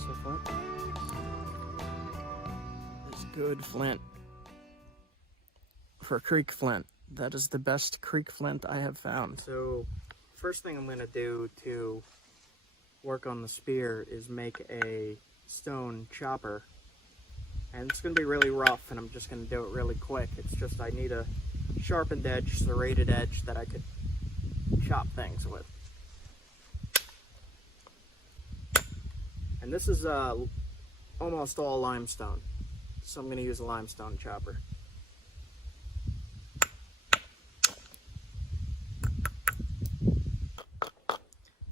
also flint. It's good flint. For creek flint. That is the best creek flint I have found. So, first thing I'm going to do to work on the spear is make a stone chopper. And it's going to be really rough, and I'm just going to do it really quick. It's just I need a sharpened edge, serrated edge that I could chop things with. And this is almost all limestone, so I'm going to use a limestone chopper.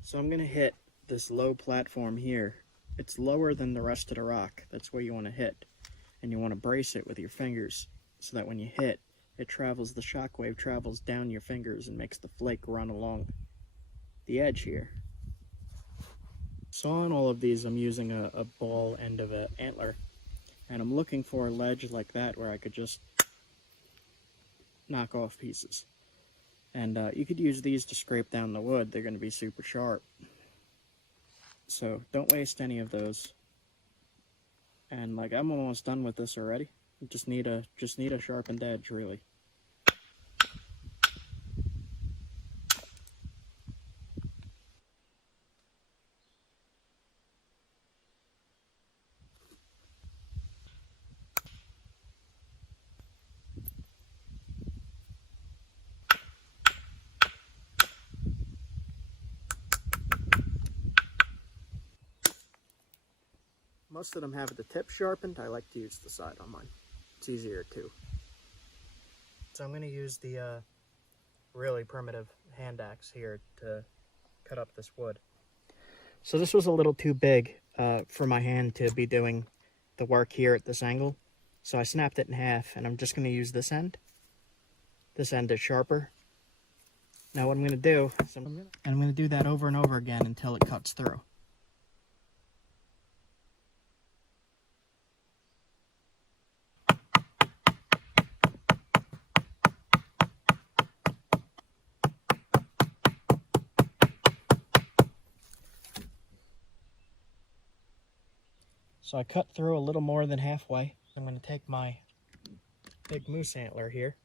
So I'm going to hit this low platform here. It's lower than the rest of the rock. That's where you want to hit. And you want to brace it with your fingers so that when you hit, it travels, the shock wave travels down your fingers and makes the flake run along the edge here. So on all of these, I'm using a ball end of an antler. And I'm looking for a ledge like that where I could just knock off pieces. And you could use these to scrape down the wood. They're going to be super sharp. So don't waste any of those. And like I'm almost done with this already. Just need a sharpened edge, really. Most of them have the tip sharpened. I like to use the side on mine. It's easier too. So I'm going to use the really primitive hand axe here to cut up this wood. So this was a little too big for my hand to be doing the work here at this angle. So I snapped it in half, and I'm just going to use this end. This end is sharper. Now what I'm going to do is I'm going to do that over and over again until it cuts through. So I cut through a little more than halfway. I'm going to take my big moose antler here.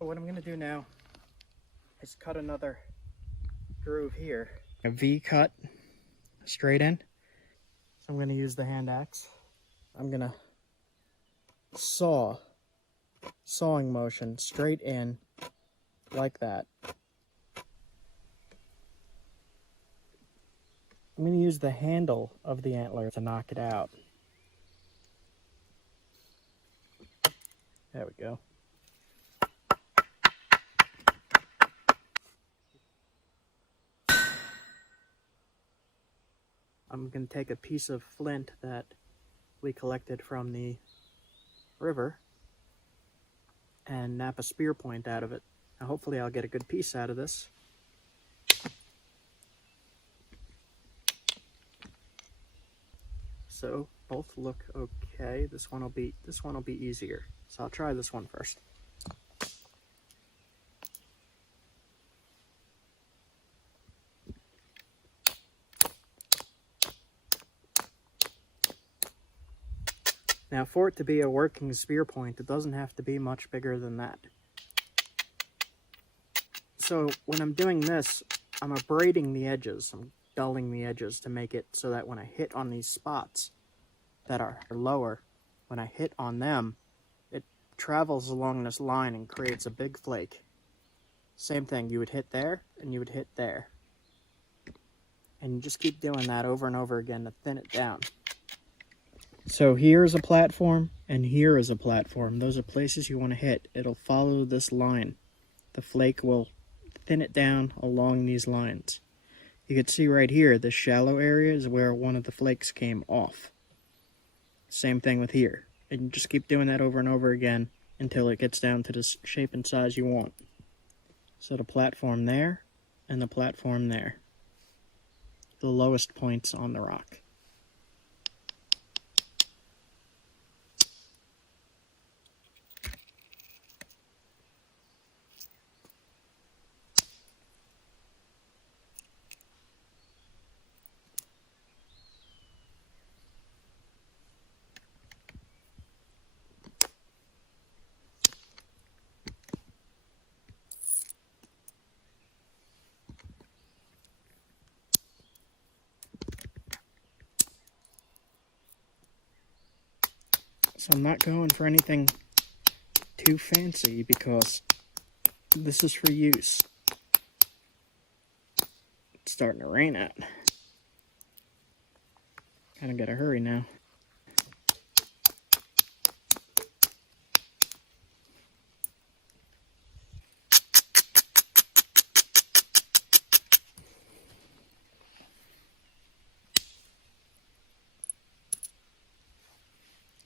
What I'm going to do now is cut another groove here. A V cut straight in. So I'm going to use the hand axe. I'm going to sawing motion straight in like that. I'm going to use the handle of the antler to knock it out. There we go. I'm going to take a piece of flint that we collected from the river and nap a spear point out of it. Now hopefully I'll get a good piece out of this. So both look okay. This one will be easier. So I'll try this one first. Now for it to be a working spear point, it doesn't have to be much bigger than that. So when I'm doing this, I'm abrading the edges. I'm dulling the edges to make it so that when I hit on these spots that are lower, when I hit on them, it travels along this line and creates a big flake. Same thing, you would hit there and you would hit there. And you just keep doing that over and over again to thin it down. So here is a platform and here is a platform. Those are places you want to hit. It'll follow this line. The flake will thin it down along these lines. You can see right here, this shallow area is where one of the flakes came off. Same thing with here. And you just keep doing that over and over again until it gets down to the shape and size you want. So the platform there and the platform there. The lowest points on the rock. So I'm not going for anything too fancy because this is for use. It's starting to rain out. Kinda gotta hurry now.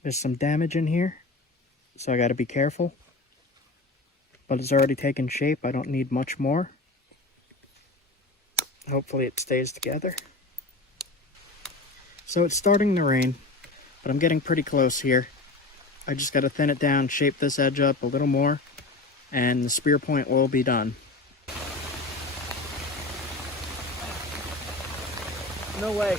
There's some damage in here, so I gotta be careful. But it's already taken shape. I don't need much more. Hopefully it stays together. So it's starting to rain, but I'm getting pretty close here. I just gotta thin it down, shape this edge up a little more, and the spear point will be done. No way.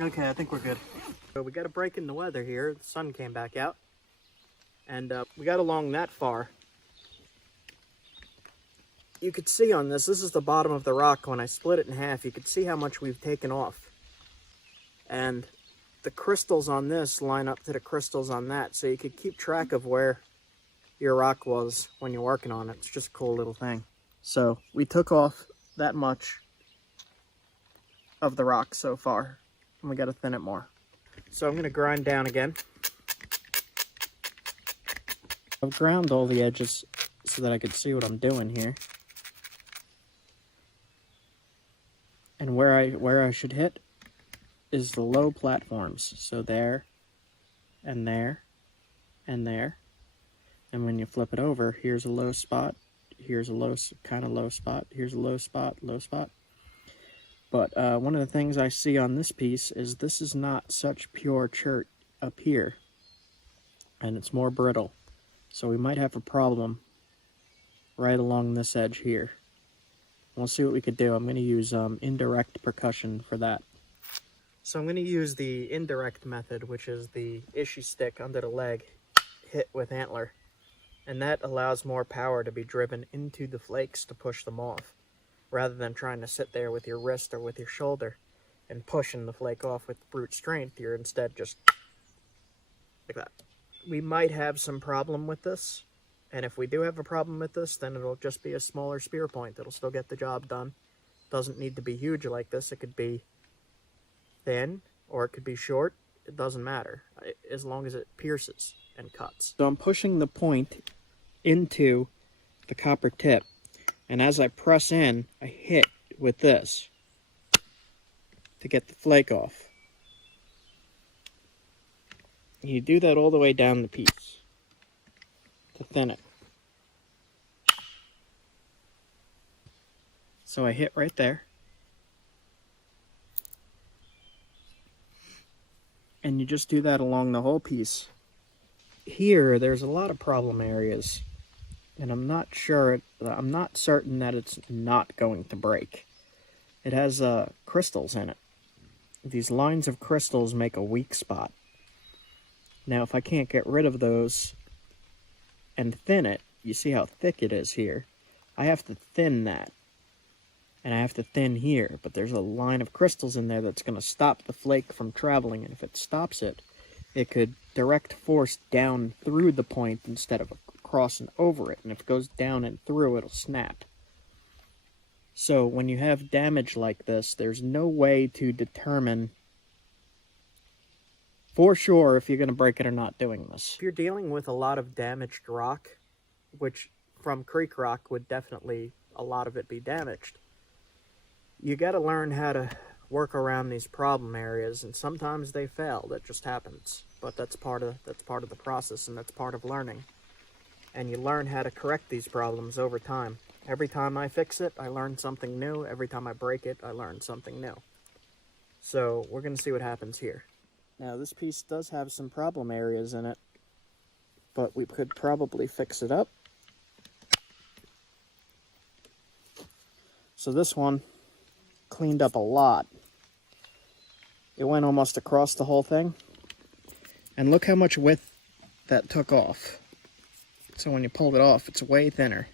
Okay, I think we're good. So we got a break in the weather here. The sun came back out. And we got along that far. You could see on this is the bottom of the rock. When I split it in half, you could see how much we've taken off. And the crystals on this line up to the crystals on that. So you could keep track of where your rock was when you're working on it. It's just a cool little thing. So we took off that much of the rock so far. And we got to thin it more. So I'm going to grind down again. I've ground all the edges so that I could see what I'm doing here. And where I should hit is the low platforms. So there, and there, and there. And when you flip it over, here's a low spot, here's a low, kind of low spot, here's a low spot, low spot. But one of the things I see on this piece is this is not such pure chert up here. And it's more brittle. So we might have a problem right along this edge here. We'll see what we could do. I'm going to use indirect percussion for that. So I'm going to use the indirect method, which is the issue stick under the leg hit with antler. And that allows more power to be driven into the flakes to push them off, rather than trying to sit there with your wrist or with your shoulder and pushing the flake off with brute strength. You're instead just like that. We might have some problem with this, and if we do have a problem with this, then it'll just be a smaller spear point. It'll still get the job done. Doesn't need to be huge like this. It could be thin, or it could be short. It doesn't matter, as long as it pierces and cuts. So I'm pushing the point into the copper tip, and as I press in, I hit with this to get the flake off. You do that all the way down the piece to thin it. So I hit right there. And you just do that along the whole piece. Here, there's a lot of problem areas. And I'm not certain that it's not going to break. It has crystals in it. These lines of crystals make a weak spot. Now, if I can't get rid of those and thin it, you see how thick it is here. I have to thin that. And I have to thin here. But there's a line of crystals in there that's going to stop the flake from traveling. And if it stops it, it could direct force down through the point instead of crossing over it. And if it goes down and through, it'll snap. So when you have damage like this, there's no way to determine for sure if you're going to break it or not doing this. If you're dealing with a lot of damaged rock, which from creek rock would definitely a lot of it be damaged, you got to learn how to work around these problem areas, and sometimes they fail. That just happens. But that's part of the process, and that's part of learning. And you learn how to correct these problems over time. Every time I fix it, I learn something new. Every time I break it, I learn something new. So we're going to see what happens here. Now this piece does have some problem areas in it, but we could probably fix it up. So this one cleaned up a lot. It went almost across the whole thing. And look how much width that took off. So when you pulled it off, it's way thinner.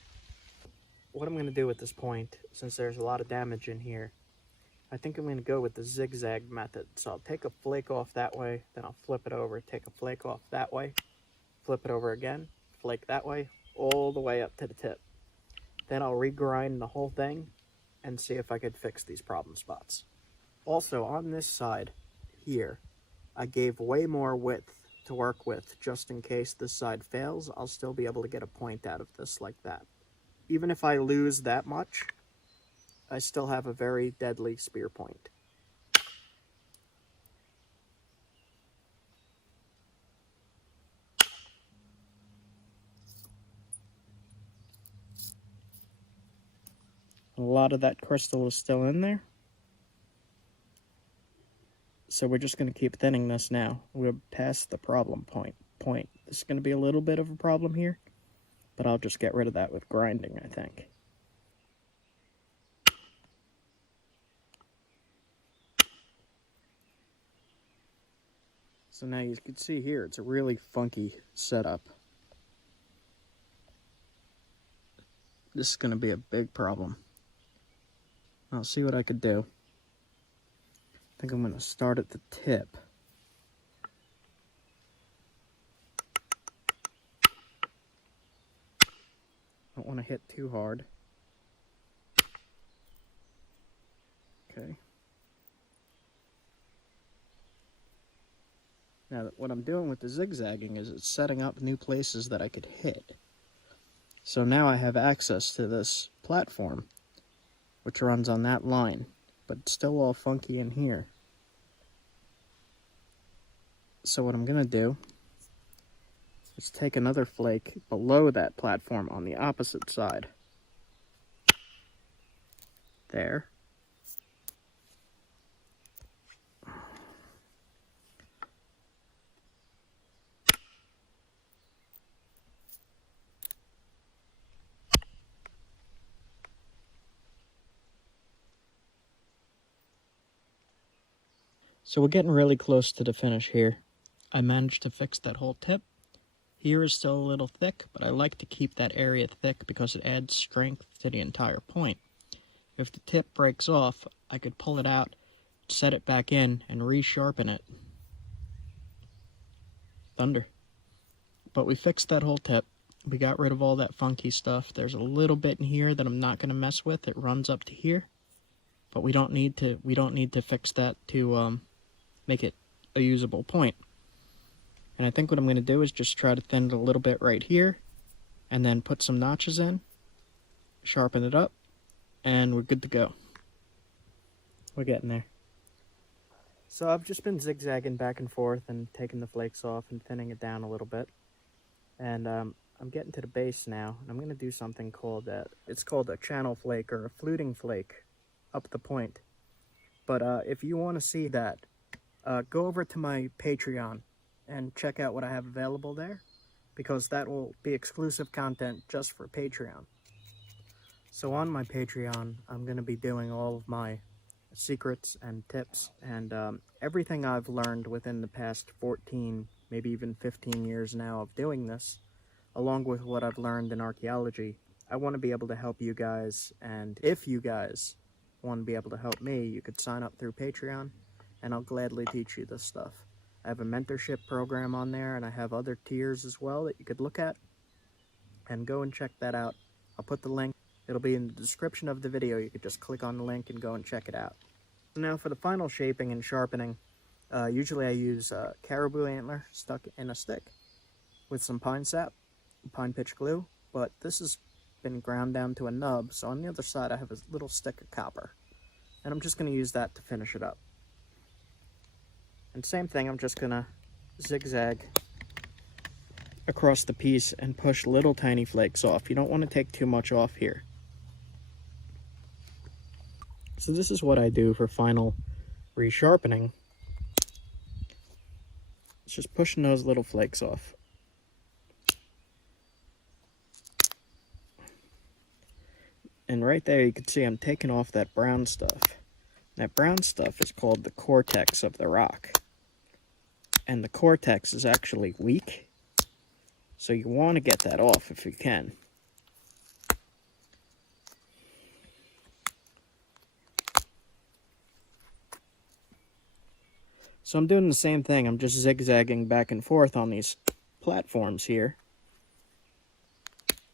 What I'm going to do at this point, since there's a lot of damage in here, I think I'm going to go with the zigzag method. So I'll take a flake off that way, then I'll flip it over, take a flake off that way, flip it over again, flake that way, all the way up to the tip. Then I'll regrind the whole thing and see if I could fix these problem spots. Also, on this side here, I gave way more width to work with just in case this side fails. I'll still be able to get a point out of this like that. Even if I lose that much, I still have a very deadly spear point. A lot of that crystal is still in there. So we're just going to keep thinning this now. We're past the problem point. This is going to be a little bit of a problem here, but I'll just get rid of that with grinding, I think. So now you can see here, it's a really funky setup. This is going to be a big problem. I'll see what I could do. I think I'm going to start at the tip. Don't want to hit too hard. Okay. Now, what I'm doing with the zigzagging is it's setting up new places that I could hit. So now I have access to this platform, which runs on that line, but it's still all funky in here. So what I'm going to do is take another flake below that platform on the opposite side. There. So we're getting really close to the finish here. I managed to fix that whole tip. Here is still a little thick, but I like to keep that area thick because it adds strength to the entire point. If the tip breaks off, I could pull it out, set it back in, and resharpen it. Thunder. But we fixed that whole tip. We got rid of all that funky stuff. There's a little bit in here that I'm not going to mess with. It runs up to here, but we don't need to fix that to make it a usable point. And I think what I'm going to do is just try to thin it a little bit right here, and then put some notches in, sharpen it up, and we're good to go. We're getting there. So I've just been zigzagging back and forth and taking the flakes off and thinning it down a little bit. And I'm getting to the base now, and I'm going to do something called, it's called a channel flake or a fluting flake up the point. But if you want to see that, go over to my Patreon and check out what I have available there, because that will be exclusive content just for Patreon. So on my Patreon, I'm going to be doing all of my secrets and tips and everything I've learned within the past 14, maybe even 15 years now of doing this, along with what I've learned in archaeology. I want to be able to help you guys, and if you guys want to be able to help me, you could sign up through Patreon, and I'll gladly teach you this stuff. I have a mentorship program on there, and I have other tiers as well that you could look at, and go and check that out. I'll put the link. It'll be in the description of the video. You could just click on the link and go and check it out. Now for the final shaping and sharpening, usually I use caribou antler stuck in a stick with some pine sap, pine pitch glue, but this has been ground down to a nub, so on the other side I have a little stick of copper, and I'm just going to use that to finish it up. And same thing, I'm just going to zigzag across the piece and push little tiny flakes off. You don't want to take too much off here. So this is what I do for final resharpening. It's just pushing those little flakes off. And right there you can see I'm taking off that brown stuff. That brown stuff is called the cortex of the rock. And the cortex is actually weak, so you want to get that off if you can. So I'm doing the same thing. I'm just zigzagging back and forth on these platforms here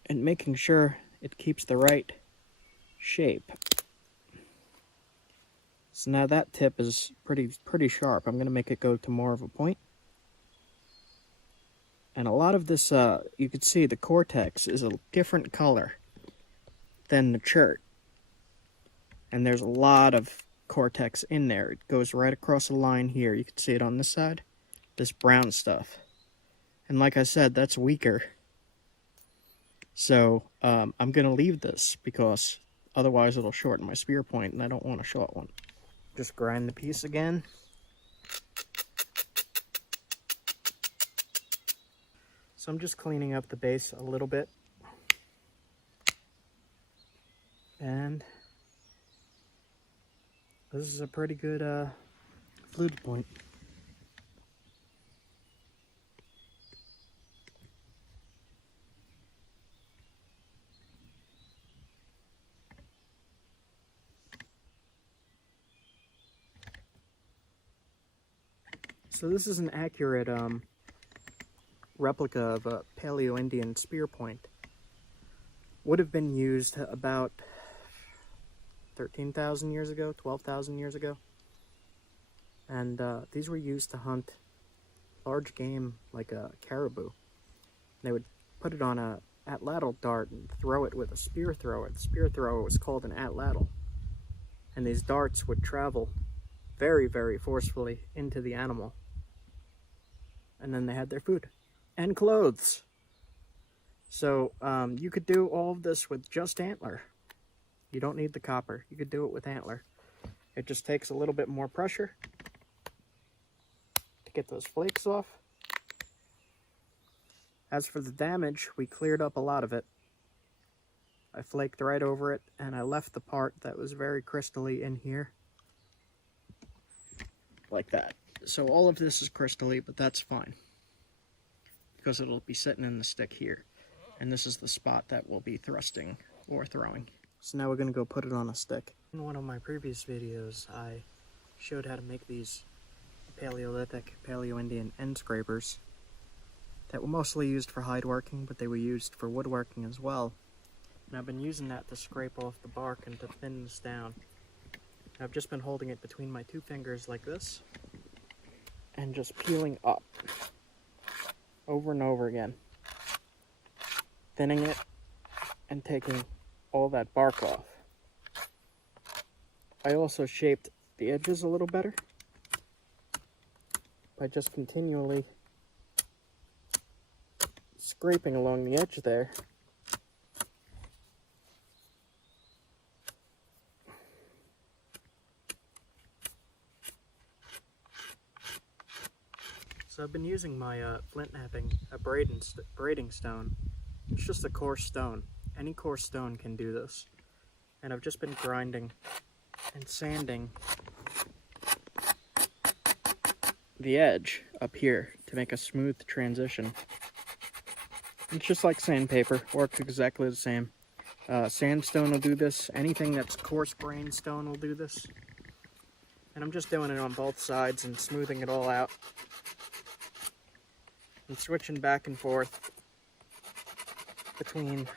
and making sure it keeps the right shape. So now that tip is pretty sharp. I'm going to make it go to more of a point. And a lot of this, you can see the cortex is a different color than the chert. And there's a lot of cortex in there. It goes right across the line here. You can see it on this side, this brown stuff. And like I said, that's weaker. So I'm going to leave this because otherwise it'll shorten my spear point, and I don't want a short one. Just grind the piece again. So I'm just cleaning up the base a little bit. And this is a pretty good fluted point. So this is an accurate replica of a Paleo-Indian spear point. Would have been used about 13,000 years ago, 12,000 years ago. And these were used to hunt large game like a caribou. They would put it on a atlatl dart and throw it with a spear thrower. The spear thrower was called an atlatl. And these darts would travel very, very forcefully into the animal. And then they had their food and clothes. So you could do all of this with just antler. You don't need the copper. You could do it with antler. It just takes a little bit more pressure to get those flakes off. As for the damage, we cleared up a lot of it. I flaked right over it, and I left the part that was very crystally in here. Like that. So all of this is crystally, but that's fine. Because it'll be sitting in the stick here. And this is the spot that we'll be thrusting or throwing. So now we're going to go put it on a stick. In one of my previous videos, I showed how to make these Paleolithic, Paleo-Indian end scrapers that were mostly used for hide working, but they were used for woodworking as well. And I've been using that to scrape off the bark and to thin this down. I've just been holding it between my two fingers like this and just peeling up over and over again, thinning it and taking all that bark off. I also shaped the edges a little better by just continually scraping along the edge there. So I've been using my Flint Knapping, a braiding stone. It's just a coarse stone. Any coarse stone can do this. And I've just been grinding and sanding the edge up here to make a smooth transition. It's just like sandpaper, works exactly the same. Sandstone will do this. Anything that's coarse grained stone will do this. And I'm just doing it on both sides and smoothing it all out. And switching back and forth between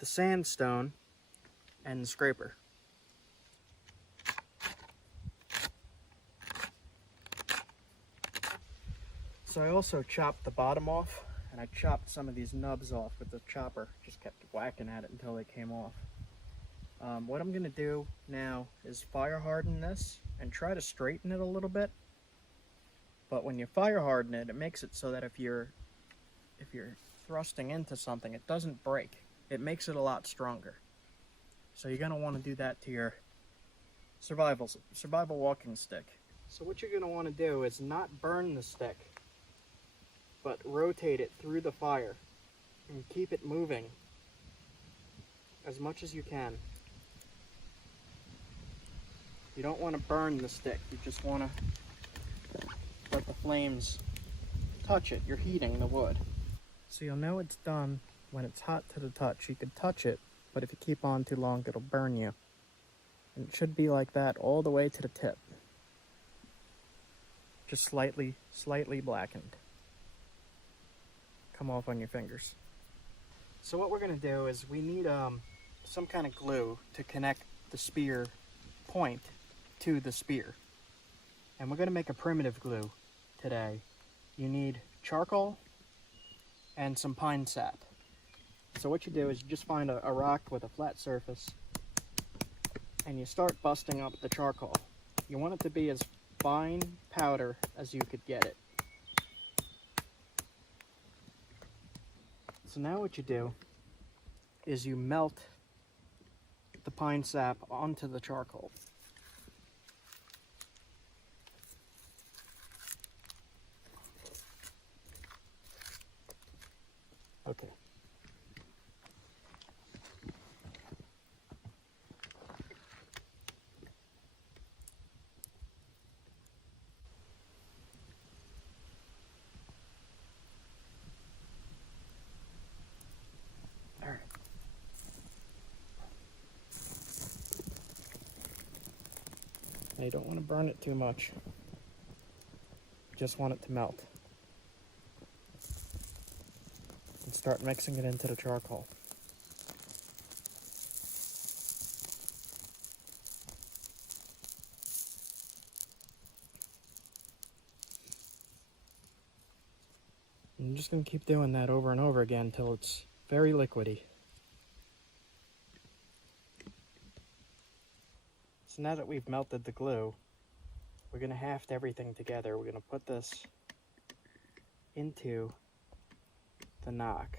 the sandstone and the scraper. So I also chopped the bottom off, and I chopped some of these nubs off with the chopper. Just kept whacking at it until they came off. What I'm going to do now is fire harden this and try to straighten it a little bit. But when you fire harden it, it makes it so that if you're thrusting into something, it doesn't break. It makes it a lot stronger. So you're going to want to do that to your survival walking stick. So what you're going to want to do is not burn the stick, but rotate it through the fire and keep it moving as much as you can. You don't want to burn the stick. You just want to let the flames touch it. You're heating the wood. So you'll know it's done when it's hot to the touch. You can touch it, but if you keep on too long, it'll burn you. And it should be like that all the way to the tip. just slightly blackened. Come off on your fingers. So what we're going to do is we need some kind of glue to connect the spear point to the spear. And we're going to make a primitive glue today. You need charcoal and some pine sap. So what you do is you just find a rock with a flat surface and you start busting up the charcoal. You want it to be as fine powder as you could get it. So now what you do is you melt the pine sap onto the charcoal. Okay. All right. Now you don't want to burn it too much. You just want it to melt. And start mixing it into the charcoal. I'm just going to keep doing that over and over again until it's very liquidy. So now that we've melted the glue, we're going to haft everything together. We're going to put this into the knock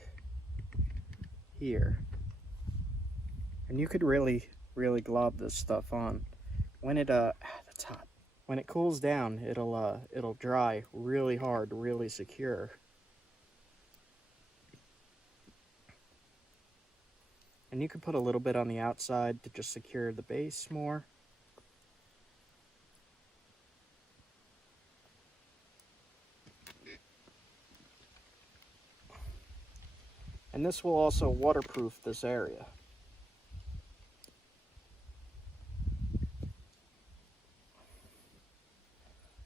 here. And you could really glob this stuff on. When it that's hot. When it cools down, it'll dry really hard, really secure. And you could put a little bit on the outside to just secure the base more. And this will also waterproof this area.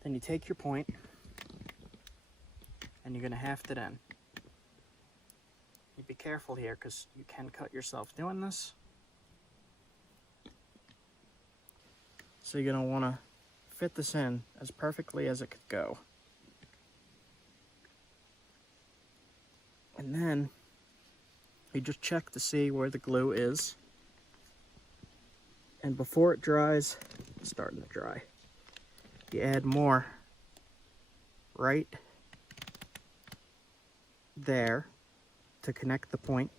Then you take your point and you're going to haft it in. You be careful here because you can cut yourself doing this. So you're going to want to fit this in as perfectly as it could go. And then you just check to see where the glue is. And before it dries, it's starting to dry, you add more right there to connect the point.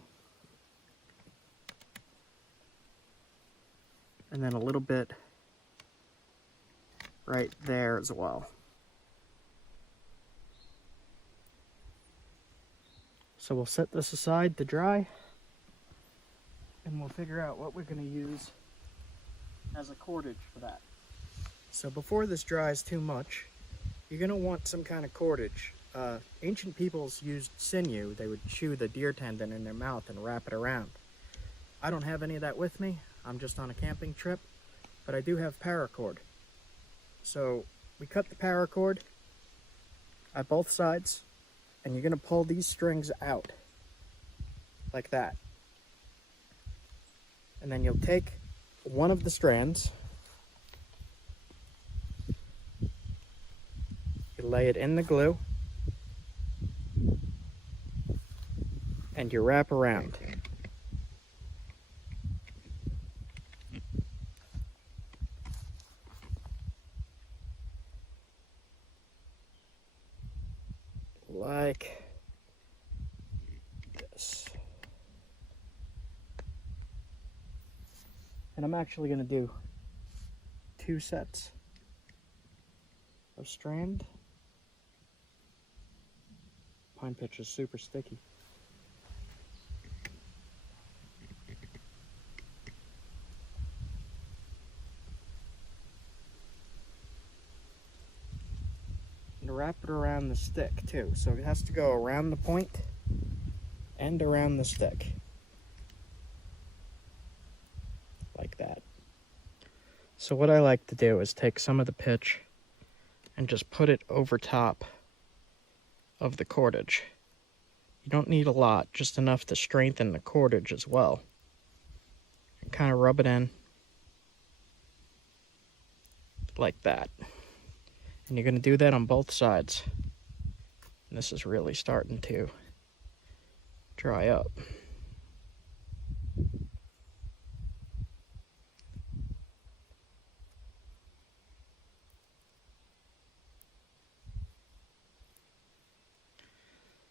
And then a little bit right there as well. So we'll set this aside to dry and we'll figure out what we're going to use as a cordage for that. So before this dries too much, you're going to want some kind of cordage. Ancient peoples used sinew. They would chew the deer tendon in their mouth and wrap it around. I don't have any of that with me. I'm just on a camping trip, but I do have paracord. So we cut the paracord at both sides, and you're going to pull these strings out like that. And then you'll take one of the strands, you lay it in the glue, and you wrap around. Like this. And I'm actually going to do 2 sets of strand. Pine pitch is super sticky. And wrap it around the stick too, so it has to go around the point and around the stick like that. So what I like to do is take some of the pitch and just put it over top of the cordage. You don't need a lot, just enough to strengthen the cordage as well. And kind of rub it in like that. And you're going to do that on both sides. And this is really starting to dry up.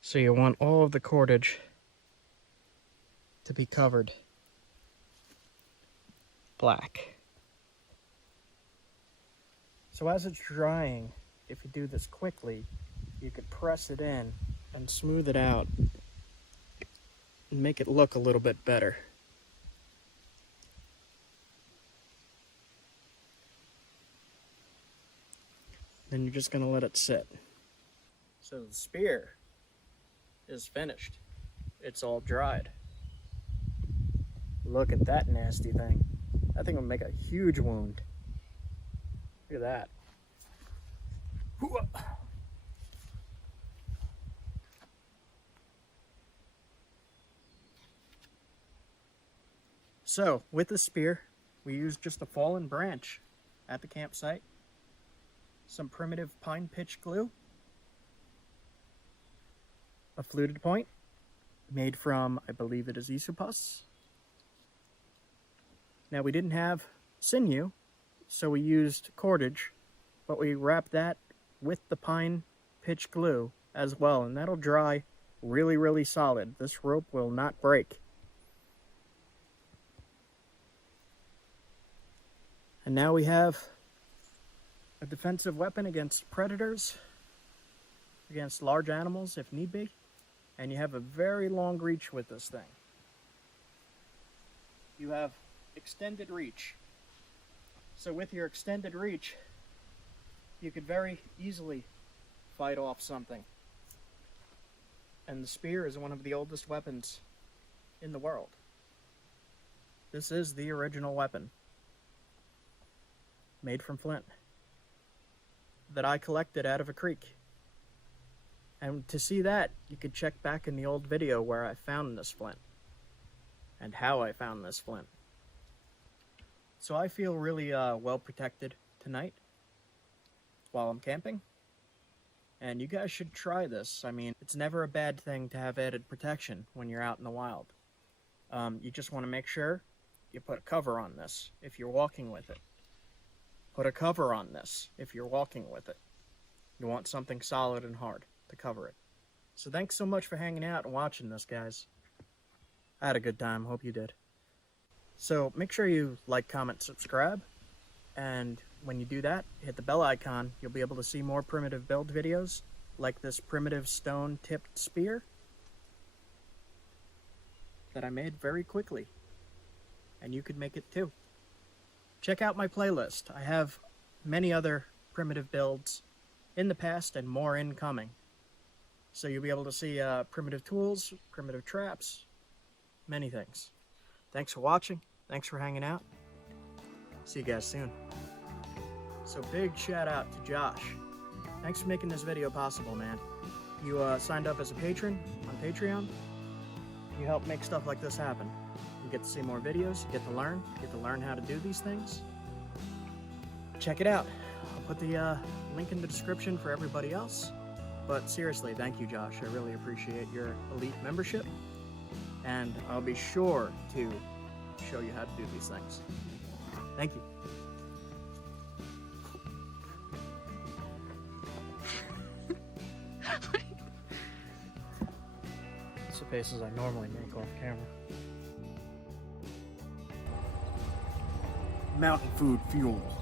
So you want all of the cordage to be covered black. So as it's drying, if you do this quickly, you could press it in and smooth it out and make it look a little bit better. Then you're just going to let it sit. So the spear is finished. It's all dried. Look at that nasty thing. That thing will make a huge wound. Look at that. So with the spear, we used just a fallen branch at the campsite, some primitive pine pitch glue, a fluted point made from, I believe it is Isopus. Now we didn't have sinew, so we used cordage, but we wrapped that with the pine pitch glue as well, and that'll dry really, really solid. This rope will not break. And now we have a defensive weapon against predators, against large animals if need be, and you have a very long reach with this thing. You have extended reach. So with your extended reach, you could very easily fight off something. And the spear is one of the oldest weapons in the world. This is the original weapon, made from flint, that I collected out of a creek. And to see that, you could check back in the old video where I found this flint and how I found this flint. So I feel really well protected tonight while I'm camping, and you guys should try this. I mean, it's never a bad thing to have added protection when you're out in the wild. You just want to make sure you put a cover on this if you're walking with it. Put a cover on this if you're walking with it. You want something solid and hard to cover it. So thanks so much for hanging out and watching this, guys. I had a good time. Hope you did. So make sure you like, comment, subscribe. And when you do that, hit the bell icon. You'll be able to see more primitive build videos like this primitive stone-tipped spear that I made very quickly. And you could make it too. Check out my playlist. I have many other primitive builds in the past and more incoming. So you'll be able to see primitive tools, primitive traps, many things. Thanks for watching. Thanks for hanging out. See you guys soon. So big shout out to Josh. Thanks for making this video possible, man. You signed up as a patron on Patreon. You help make stuff like this happen. You get to see more videos, you get to learn how to do these things. Check it out. I'll put the link in the description for everybody else. But seriously, thank you, Josh. I really appreciate your elite membership. And I'll be sure to show you how to do these things. Thank you. It's the faces I normally make off camera. Mountain food fuels.